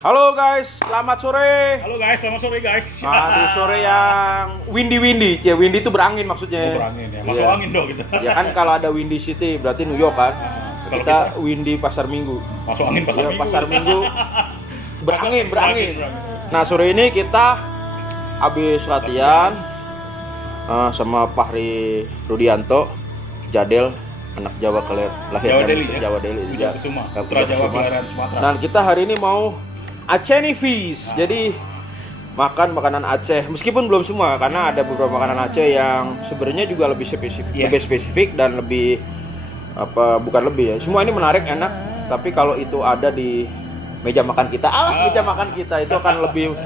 Halo guys, selamat sore. Halo guys, selamat sore guys. Aduh, sore yang windy. Windy itu berangin maksudnya. Berangin ya, masuk Iya. angin dong gitu. Ya kan kalau ada Windy City berarti New York kan. Kalau Kita Windy Pasar Minggu. masuk angin pasar Iya, minggu. Pasar Minggu berangin. Berangin. Nah, sore ini kita habis latihan sama Fahri Rudianto, Jadel, anak Jawa lahir Jawa dari Deli ya? Jawa Deli. Puja Kusuma, Putra Jawa Kelahiran Sumatera. Dan kita hari ini mau Aceh nih, Fis. Jadi makan makanan Aceh, meskipun belum semua karena ada beberapa makanan Aceh yang sebenarnya juga lebih spesifik, Iya. lebih spesifik dan lebih bukan lebih ya. Semua ini menarik, enak, tapi kalau itu ada di meja makan kita, meja makan kita itu akan lebih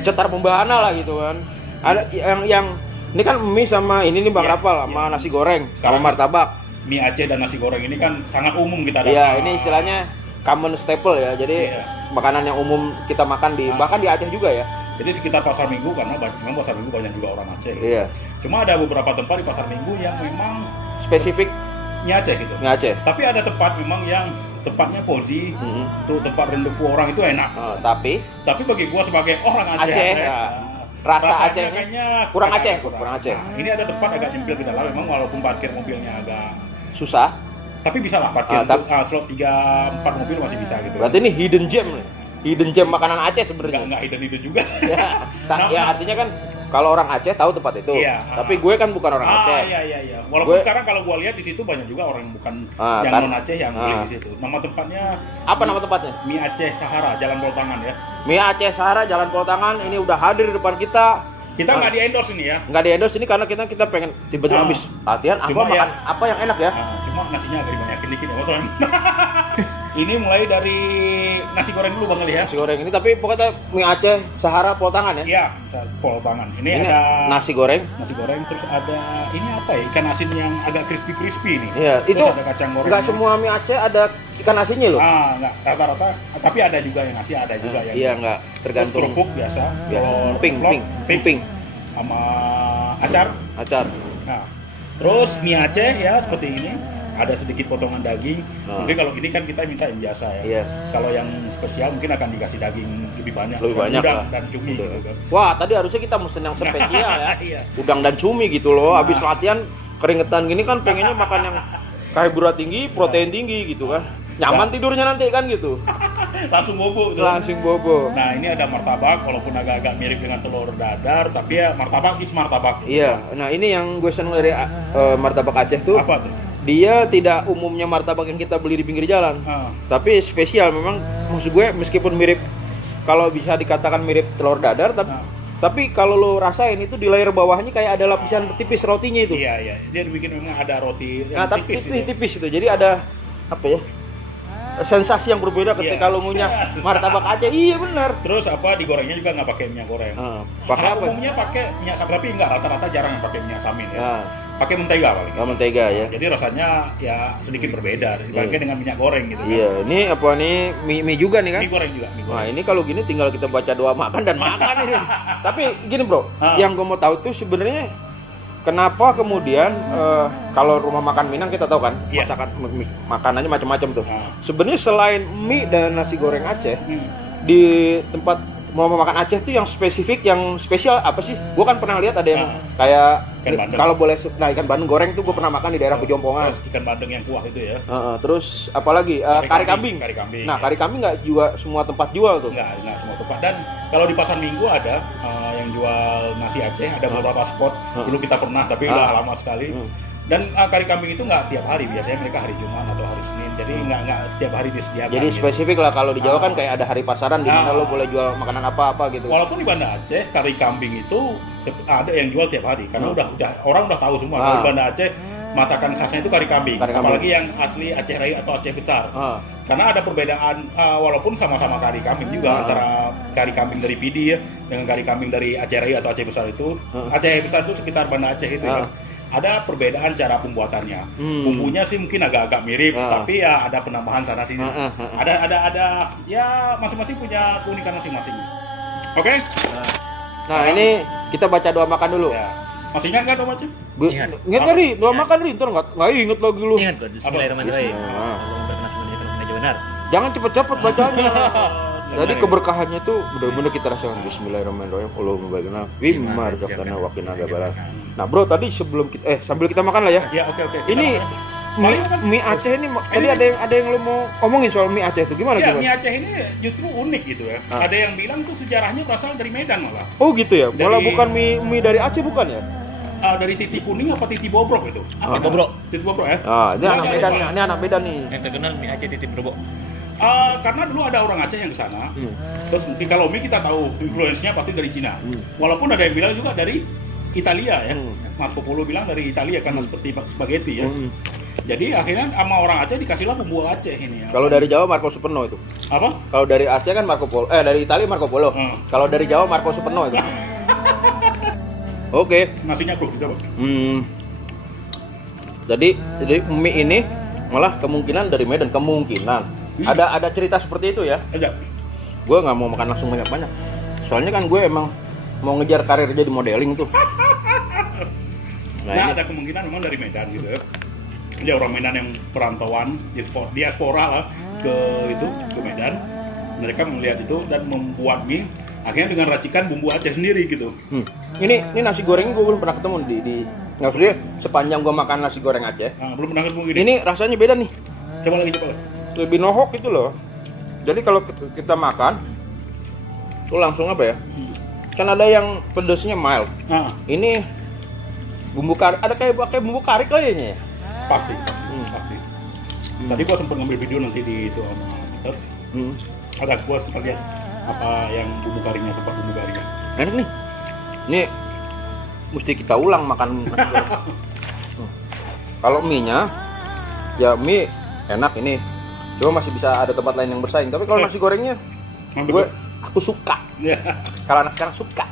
cetar membahana lah gitu kan. Ada yang ini kan mie sama ini nih Bang Iya, Rapal sama iya. nasi goreng sama Sekarang martabak. Mie Aceh dan nasi goreng ini kan sangat umum kita Iya, ini istilahnya common staple ya. Jadi Iya. makanan yang umum kita makan di bahkan di Aceh juga ya. Jadi sekitar pasar minggu karena memang pasar minggu banyak juga orang Aceh. Gitu. Iya. Cuma ada beberapa tempat di pasar minggu yang memang Spesifik mie Aceh gitu. mie Aceh. Tapi ada tempat memang yang tempatnya cozy, Mhm. itu tempat rendezvous orang itu enak. Tapi Tapi bagi gua sebagai orang Aceh, Aceh, ya. Rasa rasanya Acehnya kayaknya kurang agak Aceh, kurang Aceh. Nah, ini ada tempat agak nyempil di dalam memang walaupun parkir mobilnya agak, susah. tapi bisa lah parkir slot 3-4 mobil masih bisa gitu. Berarti ini hidden gem nih. Hidden gem makanan Aceh sebenarnya. Enggak hidden itu juga. Ya, ya artinya kan kalau orang Aceh tahu tempat itu. Iya, Tapi gue kan bukan orang Aceh. Iya. Walaupun Gue- sekarang kalau gua lihat di situ banyak juga orang yang bukan yang kan. non Aceh yang beli di situ. Nama tempatnya Apa nama tempatnya? Mie Aceh Sahara, Jalan Boltangan ya. Mie Aceh Sahara Jalan Poltangan ini udah hadir di depan kita. Kita nggak di endorse ini ya. Nggak di endorse ini karena kita pengen tiba-tiba habis latihan apa Cuma makan ya- apa yang enak ya? Cuma nasinya agak dibanyakin dikit ya, soalnya. Ini mulai dari nasi goreng dulu Bang Ali ya. Nasi goreng ini tapi pokoknya mie Aceh Sahara Poltangan ya. Iya, Poltangan. Ini Ini ada nasi goreng. nasi goreng, terus ada ini apa ya, ikan asin yang agak crispy nih. Iya, Terus itu ada kacang goreng. nggak semua mie Aceh ada ikan asinnya loh. Nggak rata-rata, tapi ada juga yang nasi, ada juga yang Iya, nggak tergantung. terus kerupuk biasa, Emping, emping sama acar. Acar. Nah, terus mie Aceh ya seperti ini, ada sedikit potongan daging. Nah. Mungkin kalau ini kan kita minta yang biasa ya. Iya. Kalau yang spesial mungkin akan dikasih daging lebih banyak, Lebih banyak udang lah. dan cumi Udah. gitu kan. Wah, tadi harusnya kita mesen yang spesial ya. Iya. Udang dan cumi gitu loh. Habis latihan keringetan gini kan pengennya makan yang karbohidrat tinggi, protein tinggi gitu kan. Nyaman tidurnya nanti kan gitu. Langsung bobo gitu. Langsung bobo. Nah, ini ada martabak walaupun agak-agak mirip dengan telur dadar, tapi ya martabak is martabak. Iya. Nah, ini yang gue seneng dari martabak Aceh tuh. Apa tuh? Dia tidak umumnya martabak yang kita beli di pinggir jalan. Ah. Tapi spesial memang, maksud gue meskipun mirip, kalau bisa dikatakan mirip telur dadar, tapi kalau lo rasain itu di layer bawahnya kayak ada lapisan tipis rotinya itu. Iya. Dia dibikin memang ada roti Nah, yang tapi tipis. tipis itu. Jadi ada apa ya? Sensasi yang berbeda ketika Iya. lo ngunyah martabak Aceh. Iya benar. Terus apa digorengnya juga nggak pakai minyak goreng. Pakai apa? Umumnya pakai minyak samin, tapi nggak, rata-rata jarang yang pakai minyak samin ya. Nah, Pakai mentega paling. mentega ya. Jadi rasanya ya sedikit berbeda dibandingkan dengan minyak goreng gitu kan. Iya, ini apa nih mie juga nih kan? Mie goreng juga, mie Nah, goreng. ini kalau gini tinggal kita baca doa makan dan makan ini. Tapi gini, Bro, yang gue mau tahu tuh sebenarnya kenapa kemudian kalau rumah makan Minang kita tahu kan, Iya. makanannya macam-macam tuh. Ah. Sebenarnya selain mie dan nasi goreng Aceh, Hmm. di tempat mau makan Aceh tuh yang spesifik, yang spesial apa sih? Gue kan pernah lihat ada yang kayak Ikan bandeng. kalau boleh, nah ikan bandeng goreng tuh gue pernah makan di daerah Pejompongan. Terus ikan bandeng yang kuah itu ya. Terus apalagi kari kambing. Kari kambing. Nah, ya. kari kambing nggak juga semua tempat jual tuh. Enggak semua tempat. Dan kalau di pasar minggu ada yang jual nasi Aceh, ada beberapa spot. Dulu kita pernah, tapi udah lama sekali. Dan kari kambing itu nggak tiap hari, biasanya mereka hari Jumat atau hari Senin. Jadi nggak setiap hari disediakan. Jadi gitu. spesifik lah, kalau di Jawa kan kayak ada hari pasaran di mana lo boleh jual makanan apa-apa gitu. Walaupun di Banda Aceh kari kambing itu ada yang jual tiap hari karena udah orang udah tahu semua kalau di Banda Aceh masakan khasnya itu kari kambing. Apalagi yang asli Aceh Raya atau Aceh Besar. Karena ada perbedaan walaupun sama-sama kari kambing juga antara kari kambing dari Pidi ya dengan kari kambing dari Aceh Raya atau Aceh Besar itu. Aceh Besar itu sekitar Banda Aceh itu ya. Ada perbedaan cara pembuatannya. Bumbunya sih mungkin agak-agak mirip, tapi ya ada penambahan sana sini. Ada ya masing-masing punya keunikan masing-masing. Oke? Nah, ini kita baca doa makan dulu. Ya. Masih ingat nggak Om Aceh? Ingat. Ingat nggak nih? Doa makan nih, ntar nggak inget lagi lu. Ingat kok, bismillahirrahmanirrahim. Bismillah. Allahumma barik lana fi benar benar benar. Jangan cepet-cepet bacanya. Jadi keberkahannya tuh benar-benar kita rasakan. Bismillahirrahmanirrahim. Allahumma barik lana fimma razaqtana wa qina adzabannar. Nah, Bro, tadi sebelum kita sambil kita makan lah ya. Ya, oke. Ini mie Aceh ini tadi ada yang lu mau omongin soal mie Aceh itu gimana? Ya, mie Aceh ini justru unik gitu ya. Ada yang bilang tuh sejarahnya berasal dari Medan malah. Oh gitu ya? Malah bukan mie dari Aceh bukan ya? Dari Titi Kuning apa Titi Bobrok itu? Titi Bobrok. Titi Bobrok ya? Ini anak Medan nih, ini anak Medan nih. Yang terkenal mie Aceh Titi Bobrok. Karena dulu ada orang Aceh yang ke sana. Terus mungkin kalau mie kita tahu influence-nya pasti dari Cina. Walaupun ada yang bilang juga dari Italia ya. Marco Polo bilang dari Italia karena seperti spaghetti ya. Jadi akhirnya sama orang Aceh dikasihlah bumbu Aceh ini ya. Kalau dari Jawa Marco Superno itu. Apa? Kalau dari Aceh kan Marco Polo. Dari Italia Marco Polo. Kalau dari Jawa Marco Superno itu. Oke. Nasinya kru coba. Jadi mie ini malah kemungkinan dari Medan, kemungkinan. Ada cerita seperti itu ya? Ada. Gue nggak mau makan langsung banyak-banyak. Soalnya kan gue emang mau ngejar karir jadi modeling tuh. Nah, ada kemungkinan memang dari Medan gitu ya. Dia orang Medan yang perantauan, diaspora lah ke Medan. Mereka melihat itu dan membuat mie akhirnya dengan racikan bumbu Aceh sendiri gitu. Ini nasi gorengnya gue belum pernah ketemu di maksudnya sepanjang gue makan nasi goreng Aceh. Belum pernah ketemu gini. Ini rasanya beda nih. Coba lagi. Lebih nohok gitu loh. Jadi kalau kita makan tuh langsung apa ya? Kan ada yang pedesnya mild. Ini bumbu kari, ada kayak bumbu kari kayaknya ya. Pasti. Tadi gua sempat ngambil video nanti di itu Twitter. Ada gua sempat lihat apa yang bumbu karinya, tempat bumbu karinya. Enak nih. Ini mesti kita ulang makan. Kalau mie-nya ya mie enak ini. Cuma masih bisa ada tempat lain yang bersaing. Tapi kalau nasi gorengnya aku suka. Kalau anak sekarang suka.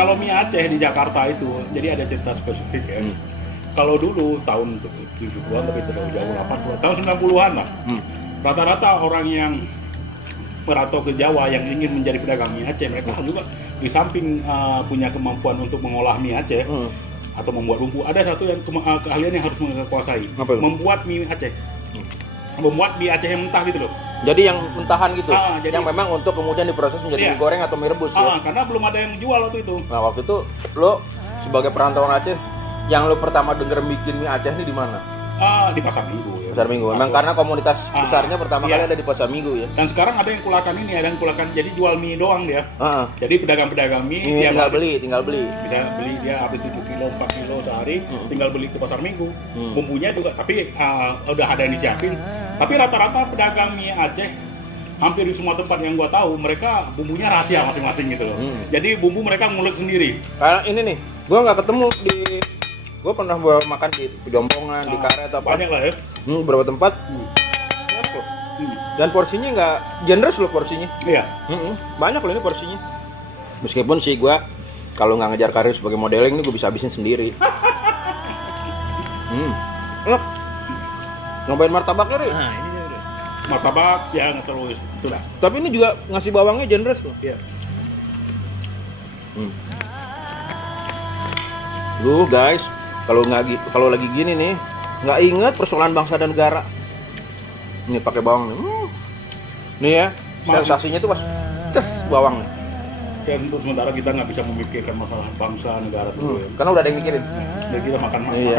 Kalau mie Aceh di Jakarta itu, jadi ada cerita spesifik ya. Kalau dulu tahun 70-an tapi terlalu jauh 80-an, tahun 90-an lah. Rata-rata orang yang merantau ke Jawa yang ingin menjadi pedagang mie Aceh, mereka juga di samping punya kemampuan untuk mengolah mie Aceh atau membuat bumbu, ada satu yang keahlian yang harus mereka kuasai, membuat mie Aceh. Membuat mie Aceh yang mentah gitu loh. Jadi yang mentahan gitu, jadi, yang memang untuk kemudian diproses menjadi mie goreng atau mie rebus ya? Karena belum ada yang jual waktu itu. Nah waktu itu lo sebagai perantauan Aceh, yang lo pertama denger bikin mie Aceh ini di mana? Di Pasar Minggu ya. Pasar Minggu, memang karena komunitas besarnya pertama kali ada di Pasar Minggu ya. Dan sekarang ada yang kulakan ini, ada yang kulakan jadi jual mie doang dia. Jadi pedagang-pedagang mie dia tinggal beli. Bisa beli dia habis 7 kilo, 4 kilo sehari, tinggal beli ke Pasar Minggu. Bumbunya juga, tapi udah ada yang disiapin. Tapi rata-rata pedagang mie Aceh hampir di semua tempat yang gua tahu mereka bumbunya rahasia masing-masing gitu loh. Jadi bumbu mereka ngulik sendiri. Kayak ini nih, gua nggak ketemu gua pernah makan di Pejompongan, di Karet apa. Banyak lah ya. Beberapa tempat. Dan porsinya nggak generous loh porsinya. Iya. Banyak loh ini porsinya. Meskipun sih gua kalau nggak ngejar karir sebagai modeling ini gua bisa habisin sendiri. Enak. Nyobain martabaknya deh. Nah, ini dia udah. Martabak yang terus sudah. Tapi ini juga ngasih bawangnya generous loh. Iya. Lu guys, kalau lagi gini nih, nggak inget persoalan bangsa dan negara. Ini pakai bawang nih. Nih ya, sensasinya tuh pas ces bawangnya. Dan untuk sementara kita nggak bisa memikirkan masalah bangsa negara dulu ya. Karena udah ada yang mikirin. Jadi kita makan. Iya.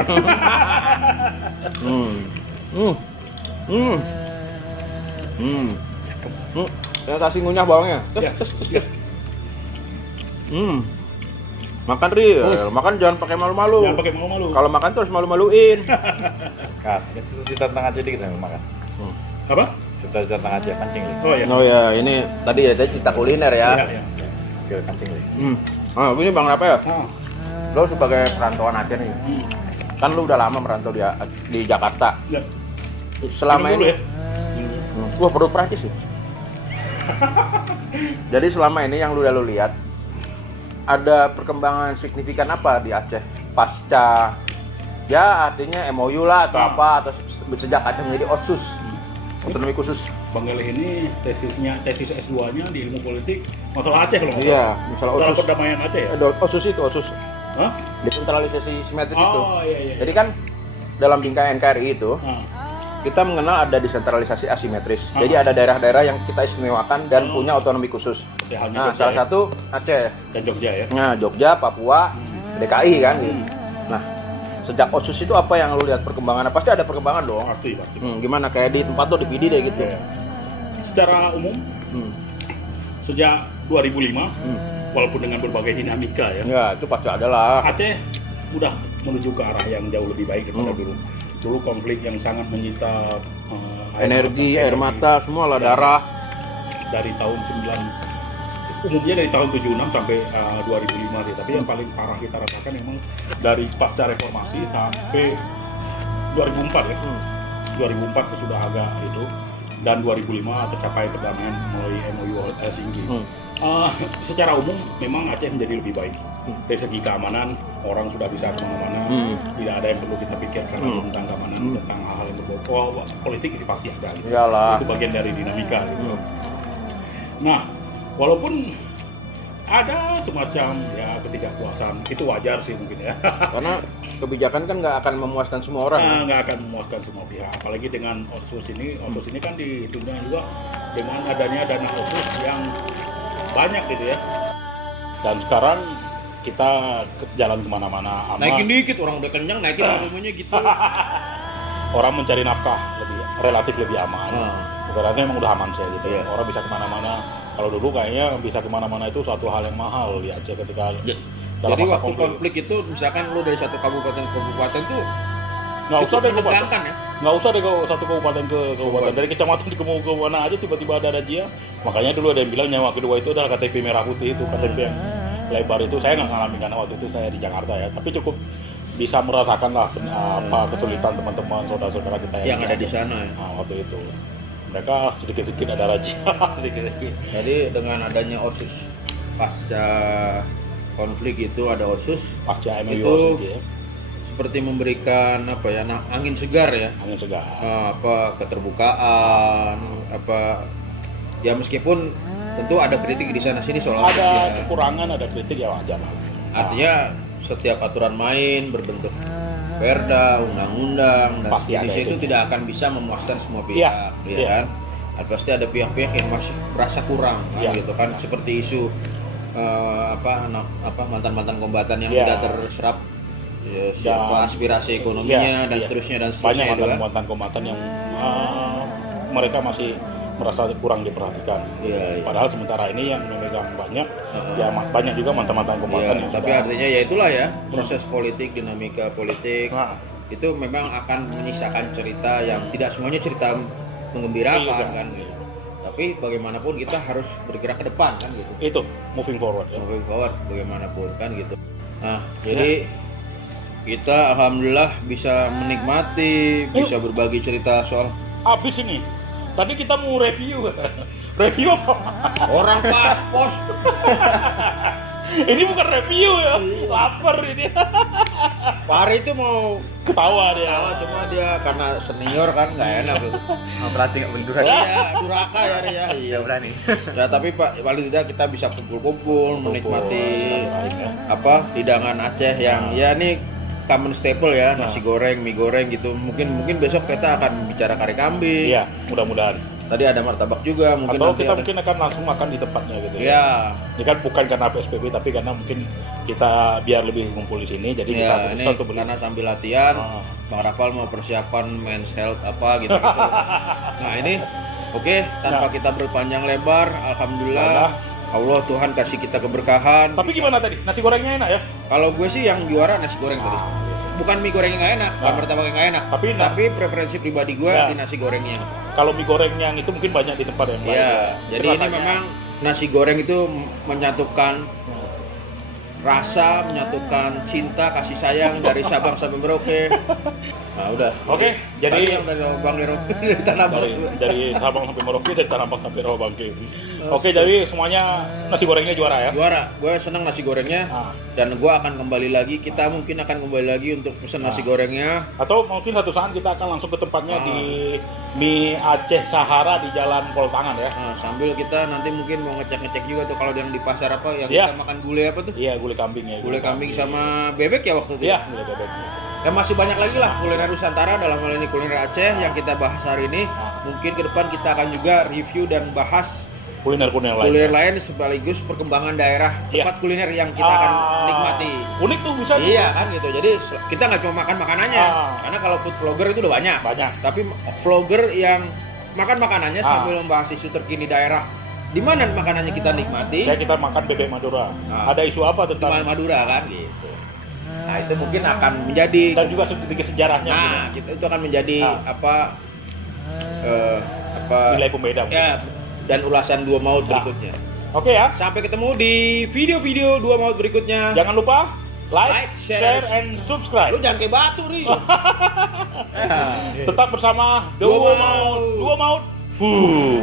Sensasi ngunyah bawangnya. Ces. Makan makan jangan pakai malu-malu. Jangan pakai malu-malu. Kalau makan tuh harus malu-maluin. Kak, itu cerita tentang Aceh dikit saya makan. Apa? Cerita tentang Aceh kancing lagi. Oh ya. Oh ya, ini tadi ada cerita kuliner ya. Iya. Oke, kancing lagi. Ini Bang apa ya? Lo sebagai perantauan Aceh nih. Kan lu udah lama merantau di Jakarta. Ya. Selama Minum ini dulu ya. Wah, perut praktis sih. Jadi selama ini yang lu lihat ada perkembangan signifikan apa di Aceh pasca ya artinya MOU lah atau apa atau sejak Aceh menjadi otsus otonomi khusus? Bang Galih ini tesis S2-nya di ilmu politik masalah Aceh loh. Iya, masalah otsus. Perdamaian Aceh ya. Otsus. Desentralisasi simetris itu. Iya. Jadi kan dalam bingkai NKRI itu kita mengenal ada desentralisasi asimetris. Jadi ada daerah-daerah yang kita istimewakan dan punya otonomi khusus. Nah, salah satu Aceh dan Jogja ya. Nah, Jogja, Papua, DKI kan. Nah, sejak OSUS itu apa yang lu lihat perkembangannya? Pasti ada perkembangan dong. Pasti. Gimana kayak di tempat tuh di PD deh gitu. Secara umum, sejak 2005, walaupun dengan berbagai dinamika ya. Ya, itu pasti ada lah. Aceh udah menuju ke arah yang jauh lebih baik daripada dulu. Dulu konflik yang sangat menyita energi, air mata, semua lah, darah. Dari tahun 9, umumnya dari tahun 76 sampai 2005 sih. Tapi yang paling parah kita rasakan memang dari pasca reformasi sampai 2004 ya. 2004 sudah agak itu, dan 2005 tercapai perdamaian melalui MOU Helsinki. Secara umum memang Aceh menjadi lebih baik dari segi keamanan, orang sudah bisa kemana-mana, tidak ada yang perlu kita pikirkan tentang keamanan, tentang hal-hal yang berbau politik itu pasti ada. Gitu. Itu bagian dari dinamika. Gitu. Nah, walaupun ada semacam ya ketidakpuasan, itu wajar sih mungkin ya. Karena kebijakan kan nggak akan memuaskan semua orang. Nggak akan memuaskan semua pihak. Apalagi dengan OSUS ini kan ditunjang juga dengan adanya dana OSUS yang banyak gitu ya. Dan sekarang kita jalan kemana-mana aman. Naikin dikit, orang udah kenyang, naikin ilmunya gitu. Orang mencari nafkah relatif lebih aman. Sekarang emang udah aman sih gitu. Orang bisa kemana-mana. Kalau dulu kayaknya bisa kemana-mana itu suatu hal yang mahal di Aceh ketika jadi waktu konflik itu misalkan lu dari satu kabupaten ke kabupaten tuh nggak usah deh menegangkan ya. Nggak usah deh satu kabupaten ke kabupaten, dari kecamatan ke mana aja tiba-tiba ada razia. Makanya dulu ada yang bilang nyawa kedua itu adalah KTP merah putih itu, KTP yang lebar itu. Saya nggak ngalamin karena waktu itu saya di Jakarta ya, tapi cukup bisa merasakan lah apa kesulitan teman-teman saudara-saudara kita yang ada di sana ya. Waktu itu mereka sedikit-sedikit ada razia. sedikit-sedikit. Jadi dengan adanya OSUS pasca konflik itu ada OSUS pasca MOU itu Helsinki ya. Seperti memberikan apa ya, angin segar ya, angin segar, keterbukaan, ya meskipun tentu ada kritik di sana sini soal ada kekurangan, ada kritik ya wajar lah. Artinya setiap aturan main berbentuk perda, undang-undang dan sejenisnya itu tidak akan bisa memuaskan semua pihak, kan? Pasti ada pihak-pihak yang masih merasa kurang, gitu kan? Seperti isu mantan-mantan kombatan yang tidak terserap siapa aspirasi ekonominya dan seterusnya banyak itu kan? mantan kombatan yang mereka masih merasa kurang diperhatikan. Padahal sementara ini yang memegang banyak, banyak juga mantan-mantan kombatan yang tapi artinya ya itulah ya, proses politik, dinamika politik itu memang akan menyisakan cerita yang tidak semuanya cerita menggembirakan kan gitu. Tapi bagaimanapun kita harus bergerak ke depan kan gitu. Itu moving forward bagaimanapun kan gitu. Nah, jadi kita alhamdulillah bisa menikmati, bisa berbagi cerita soal habis ini. Tadi kita mau review apa? Orang pas pos. Ini bukan review ya, lapar ini. Pari itu mau ketawa dia. Cuma dia karena senior kan nggak enak gitu. Berarti nggak berduraka. Iya, duraka ya. Iya berani. Ya tapi paling tidak kita bisa kumpul-kumpul, menikmati hidangan Aceh yang ya ini common staple ya, nasi goreng, mie goreng gitu. Mungkin besok kita akan bicara kari kambing. Iya, mudah-mudahan. Tadi ada martabak juga, mungkin atau nanti kita mungkin akan langsung makan di tempatnya gitu ya. Iya. Ini kan bukan karena PSBB tapi karena mungkin kita biar lebih ngumpul di sini, jadi kita ini karena sambil latihan, Bang Rafal mau persiapan men's health gitu. Nah ini oke, tanpa kita berpanjang lebar, alhamdulillah. Allah Tuhan kasih kita keberkahan. Tapi gimana tadi? Nasi gorengnya enak ya? Kalau gue sih yang juara nasi goreng tadi. Bukan mie gorengnya nggak enak, bukan martabaknya nggak enak. Tapi preferensi pribadi gue di nasi gorengnya. Kalau mie goreng yang itu mungkin banyak di tempat yang lain. Iya. Jadi ini memang nasi goreng itu menyatukan rasa, menyatukan cinta, kasih sayang dari Sabang sampai Merauke. Nah udah. Oke, jadi yang dari Bang Merauke dari Tanah Abang. Dari Sabang sampai Merauke, dari Tanah Abang sampai Rawabangke. Oke, jadi semuanya nasi gorengnya juara ya? Juara. Gue senang nasi gorengnya. Dan gue akan kembali lagi. Kita mungkin akan kembali lagi untuk pesan nasi gorengnya. Atau mungkin satu saat kita akan langsung ke tempatnya di Mie Aceh Sahara di Jalan Poltangan ya. Sambil kita nanti mungkin mau ngecek juga tuh kalau yang di pasar kita makan gulai apa tuh? Iya, gulai kambing ya. Gulai kambing sama bebek ya waktu itu. Iya, gulai bebek. Dan masih banyak lagi lah kuliner Nusantara, dalam hal ini kuliner Aceh yang kita bahas hari ini. Mungkin ke depan kita akan juga review dan bahas kuliner-kuliner lain. kuliner lain sekaligus perkembangan daerah Iya. tempat kuliner yang kita akan nikmati. Unik tuh bisa. Iya kan gitu. Jadi kita nggak cuma makan makanannya, karena kalau food vlogger itu udah banyak. Banyak. Tapi vlogger yang makan makanannya sambil membahas isu terkini daerah di mana makanannya kita nikmati. Kayak kita makan bebek Madura. Ada isu apa Di tentang Madura kan gitu. Nah itu mungkin akan menjadi dan juga sedikit sejarahnya. nah gitu, itu akan menjadi apa Nilai pembeda. ya dan ulasan Dua Maut berikutnya. Oke ya. Sampai ketemu di video-video Dua Maut berikutnya. Jangan lupa like, Like, share, share, and subscribe. Lu jangan kayak batu nih. Tetap bersama Dua Dua Maut. Maut. Dua Maut. Fuh.